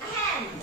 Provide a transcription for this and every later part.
Hand.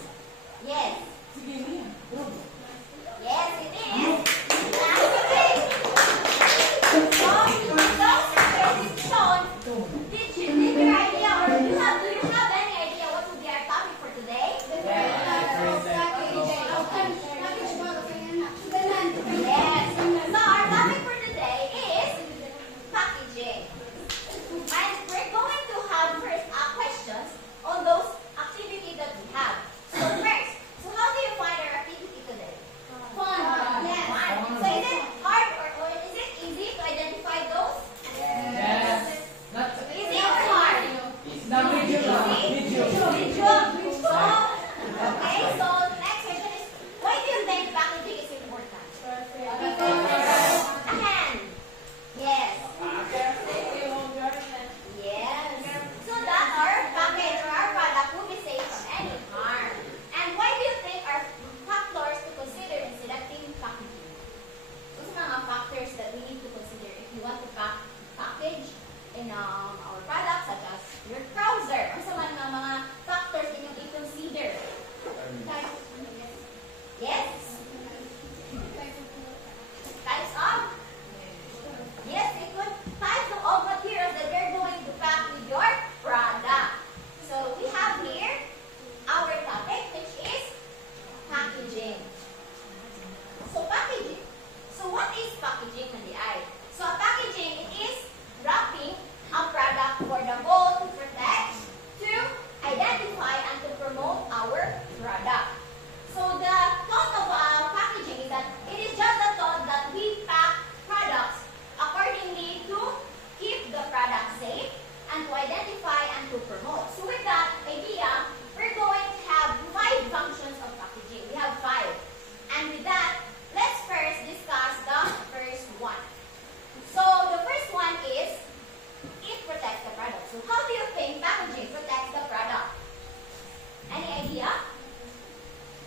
idea?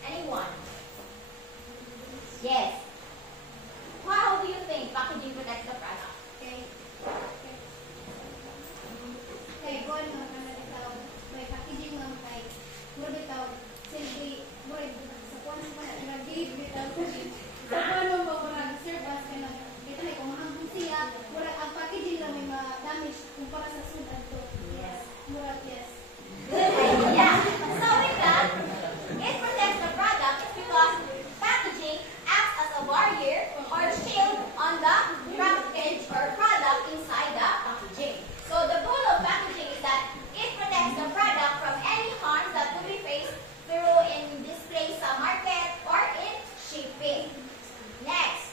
Anyone? Yes. How do you think packaging protects the product? Okay. Kay kuan nga kana bitaw may packaging nga kay mo bitaw silbi mo sa kuan sa kana gate bitaw sa kuan mo mura serve as kana bitaw kung mahanggon siya mura ang packaging lang may ma-damage kumpara sa sunod to. Yes. Mura yes. Good idea. So with that, it protects the product because packaging acts as a barrier or shield on the package or product inside the packaging. So the goal of packaging is that it protects the product from any harm that could be faced through in display sa market or in shipping. Next,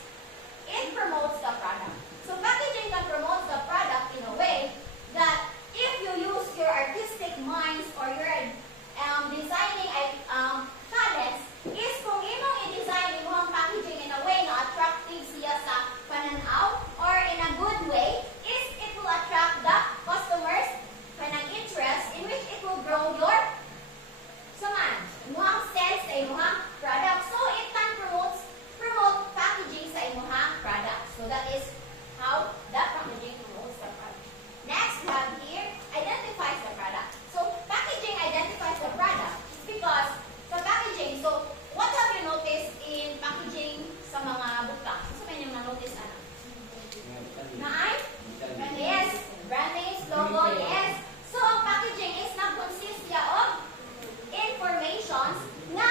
it promotes the product. So packaging can promote the product in a way that if you use your artistic minds or your designing talents, is kung imong i-design mo ang packaging in a way na attractive siya sa pananaw or in a good way, is it will attract the customers kanang interest in which it will grow your imuhang sales sa imuhang product. So it can promote packaging sa imuhang product. So that is how the packaging promotes the product. Next, we have here, identifies the product. So packaging identifies the product because sa packaging, so what have you noticed in packaging sa mga bukang? So kanya na-notice ano? Naay? Yes. Brand names, logo, yes. So ang packaging is nag-consist siya of informations na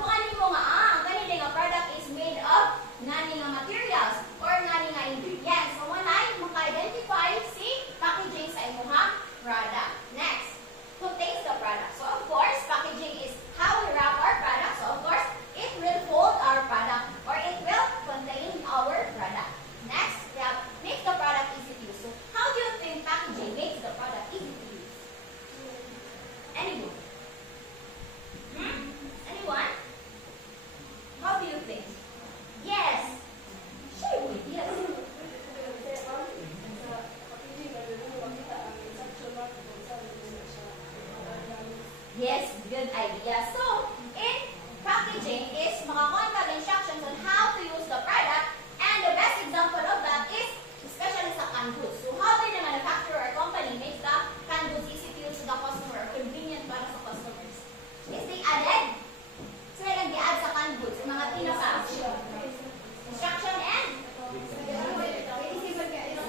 kuanin mo nga ang ganito nga product is made of nani nga materials or nani nga ingredients. So manay maka-identify si packaging sa imuhang product. Next, contains the product. So of course, packaging is how we wrap our product. So of course, it will hold our product or it will contain our product. Next, we have make the product easy to use. So how do you think packaging makes the product easy to use? Anyone? Anyone? How do you think? Yes. Share with yes. Yes, good idea. So, in packaging is makakuha ka instructions on how to use the product, and the best example of that is especially sa canned goods. So, how did the manufacturer or company make the canned goods easy to use to the customer or convenient para sa customers? Is they added? So, yung nag-i-add sa canned goods, yung mga pinaka instruction and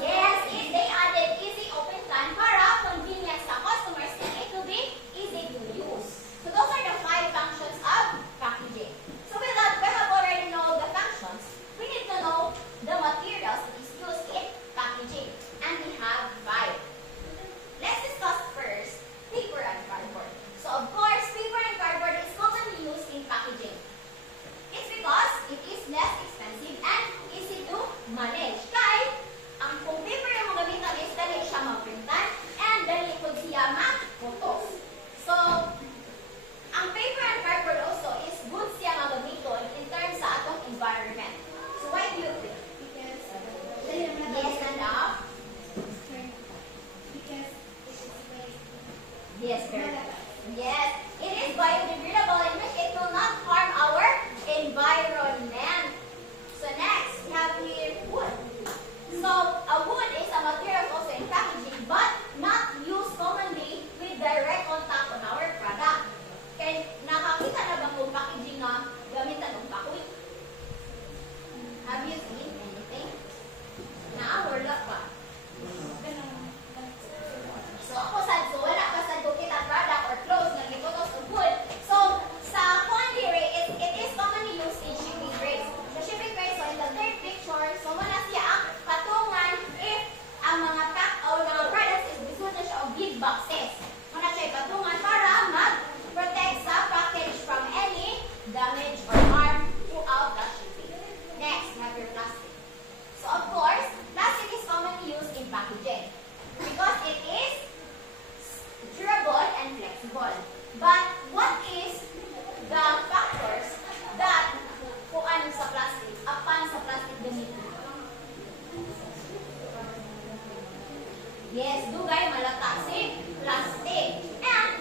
yes, if they added easy open plan para convenience sa customers and it will be easy to use. So those are the 5 functions of packaging. So with that, we have already know the functions. We need to know the materials that is used in packaging. And we have 5. Let's discuss first paper and cardboard. So of course, paper and cardboard is commonly used in packaging. It's because it is less expensive and easy to manage. Kaya, kung paper yung mga gamitan is dali siya mag-printan and dali po siya mag-photos. So, ang paper and cardboard also is good siya mag-gamiton in terms sa atong environment. So, why do you think? Because Yes, stand up. because it is waste. Yes, correct. Yes, it is biodegradable in which it will not harm our environment. So next, we have here wood. So a wood is a material also in packaging but not used commonly with direct contact on our product. Kaya nakakita na ba kung packaging nga gamitan ng pakoy? Have you seen anything? Wala pa. So ako sad, so wala pa sad kung kita product or clothes na gitutos of wood. So sa quantity it is commonly used in shipping grades. Sa shipping grades, so in the third picture, so muna siya ang patungan if ang mga pack o mga products is gusto na siya of big boxes. Muna siya patungan para mag-protect sa package from any damage or harm throughout the shipping. Next, we have your plastic. So of course, plastic is commonly used in packaging because it is durable and flexible. But what is the factors that kung ano sa plastic, apan sa plastic gamitin? Yes, dugay malata si plastic. And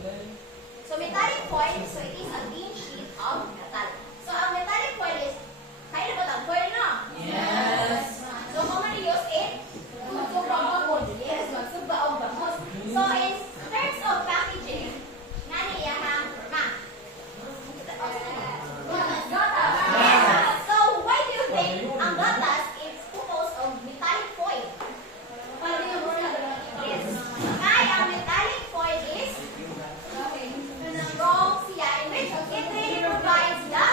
So metallic foil, so it is a thin sheet of metal. So ang metallic foil is, kaya na ba ang foil na? Yes. So commonly used in magbabagod. Yes, magbabagod. So in terms of packaging, nani iyahang forma? So why do you think ang gatas is composed of metallic foil? Yes. Kaya ang metallic foil is strong siya in which it really provides the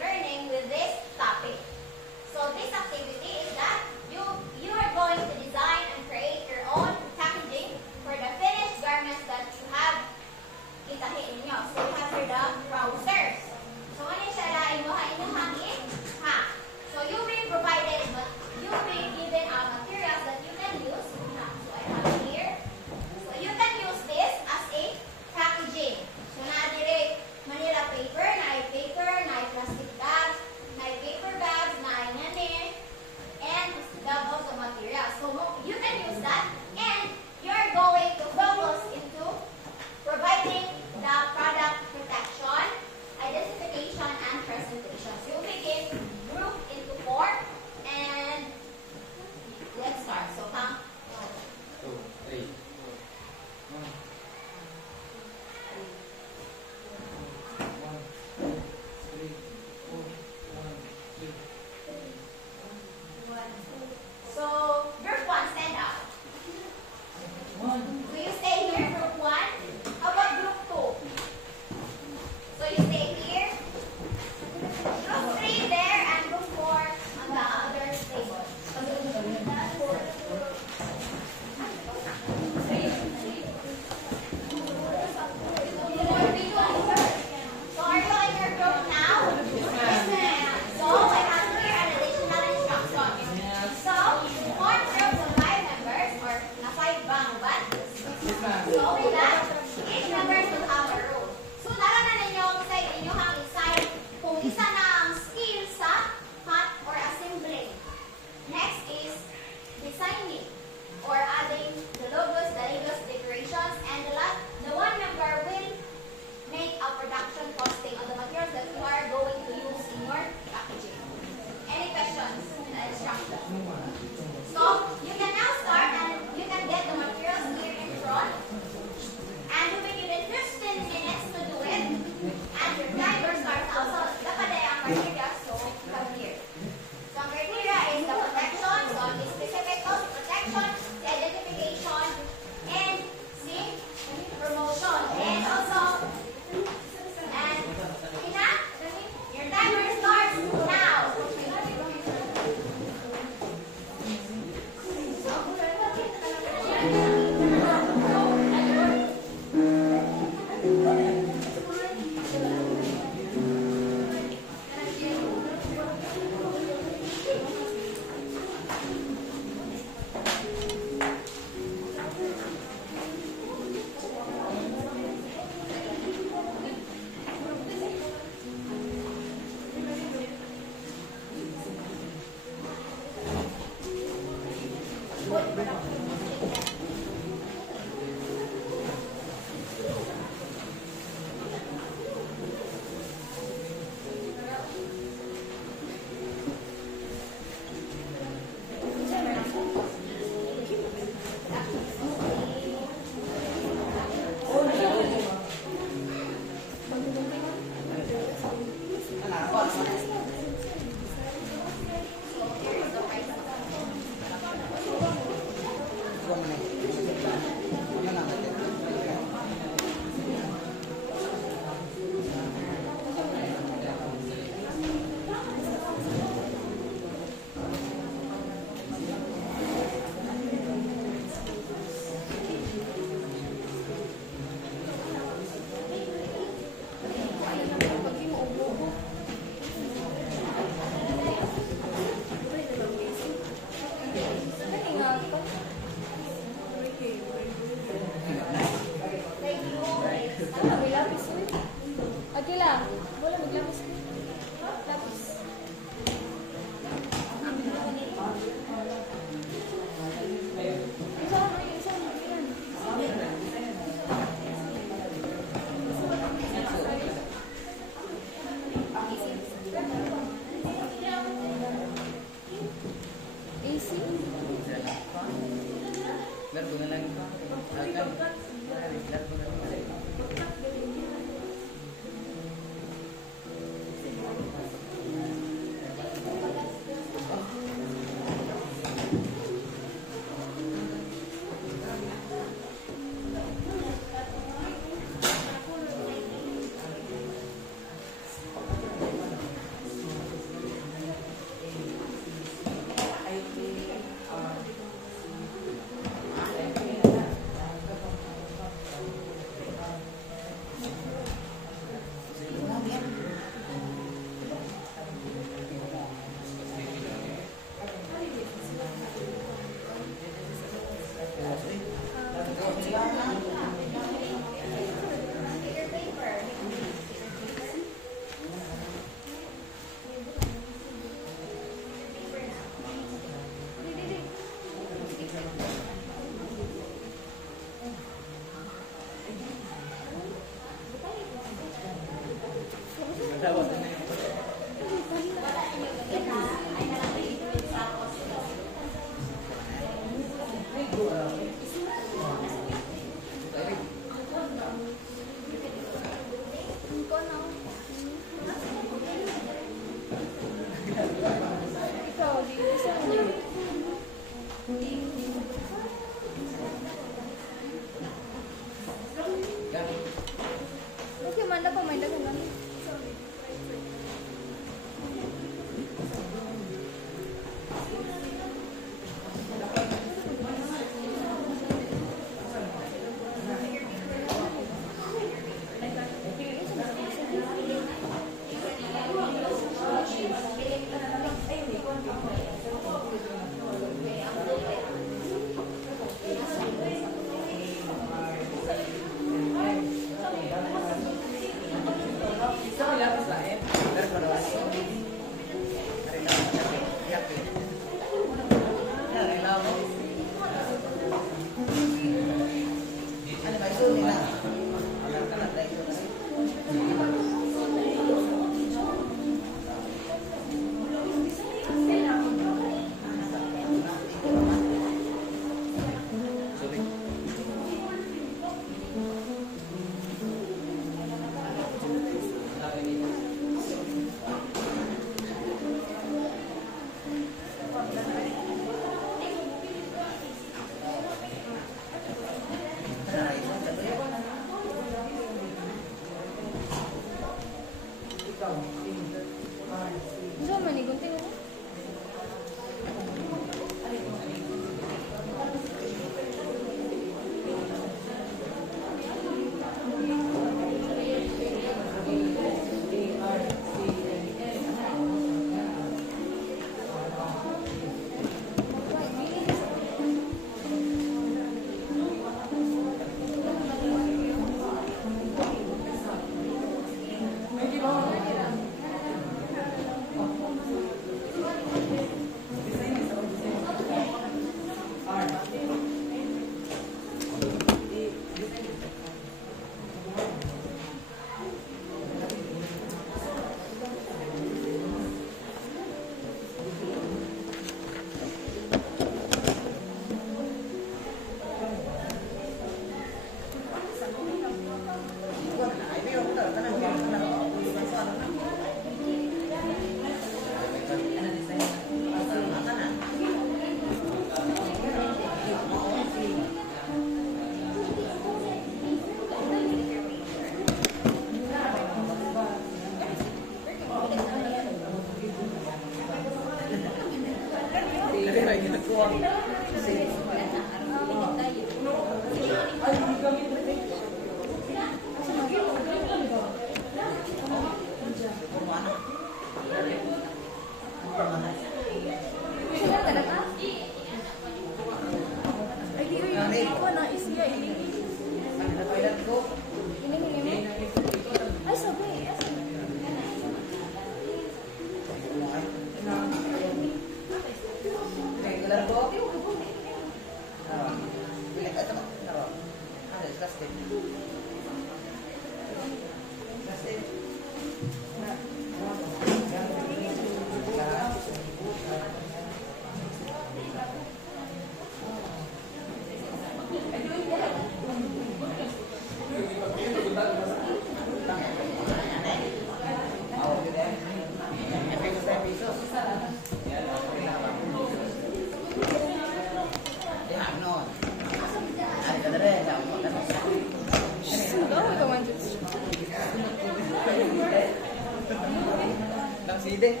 Sige.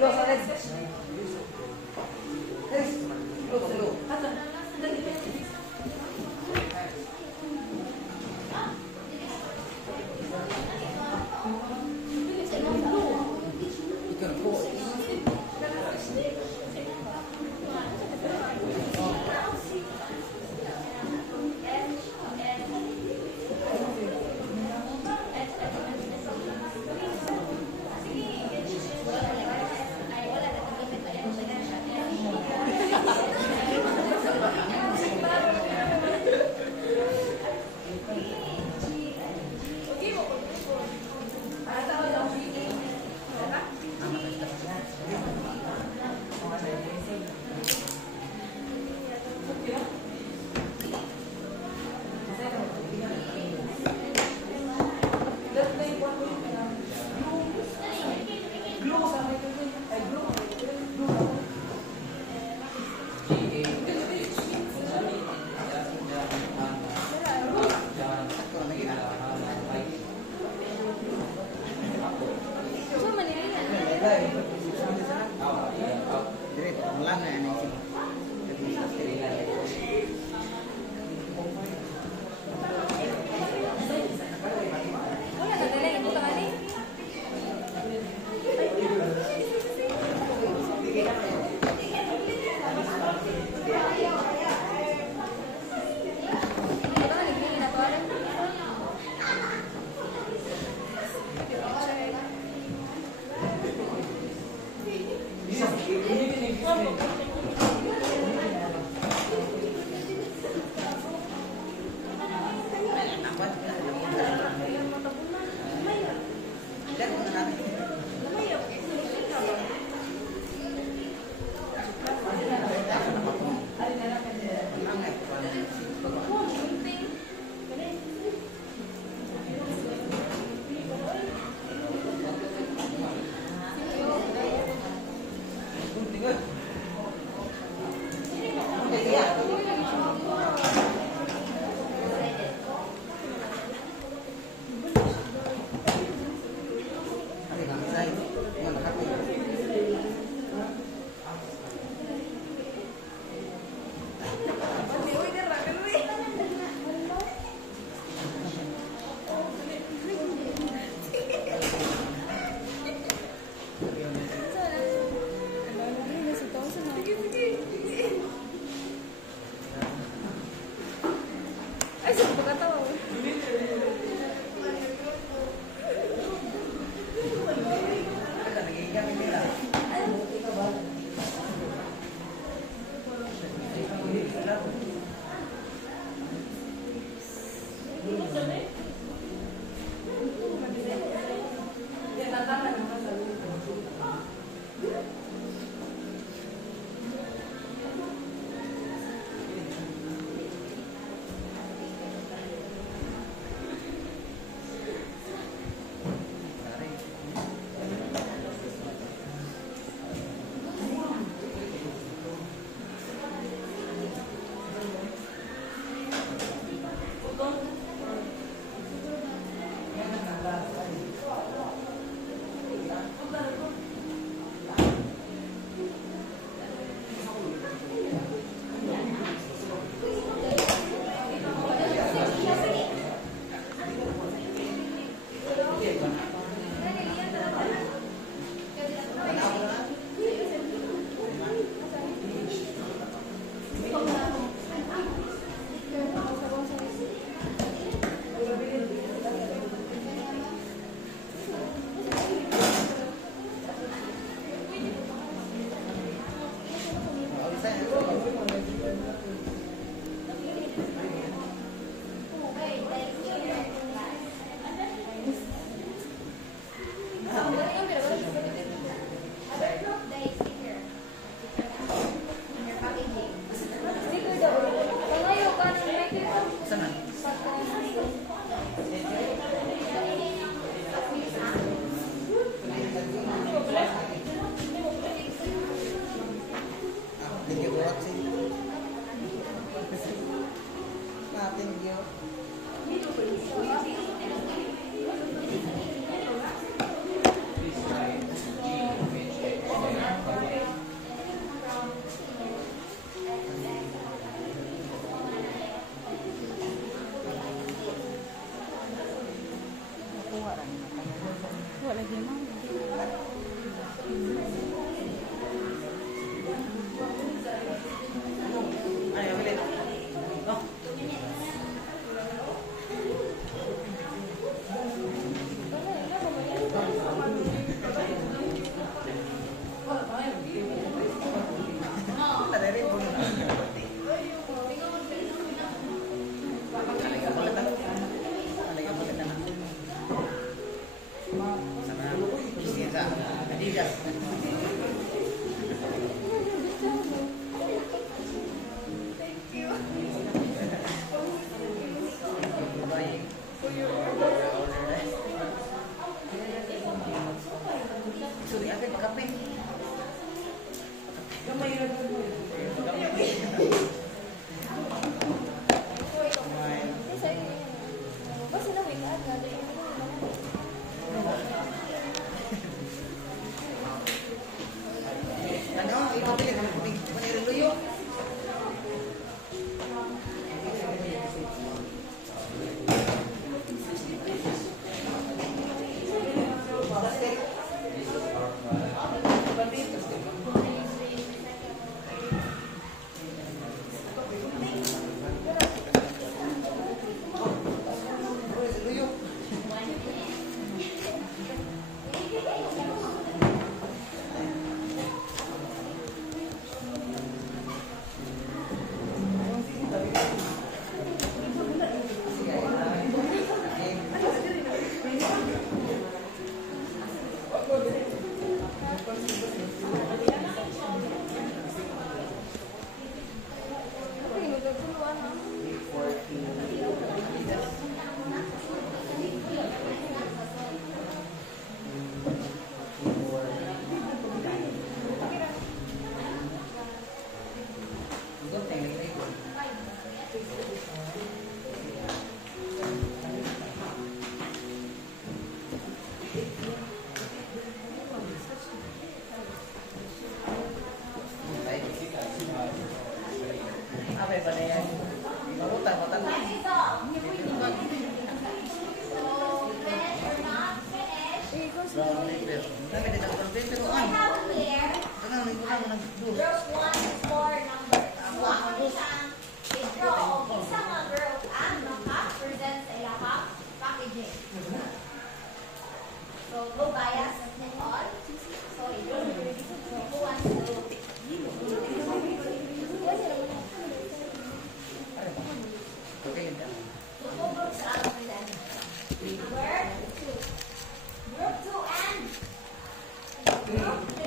Lo sa red. Lo. Thank you. Wala din mo. Ay, ulit. No? Sorry, agad kape. Ano? Ipapili ko ng luyo. Apa ya pada yang utang utang? So, finish or not finish? Tapi di dalam So, I have here, group 1 is for number. So, ako ni siyang i-draw isa nga group ang naka-present sa ilahang packaging. So, go bias all. So, who wants to? So, two groups are present. Group 2 and group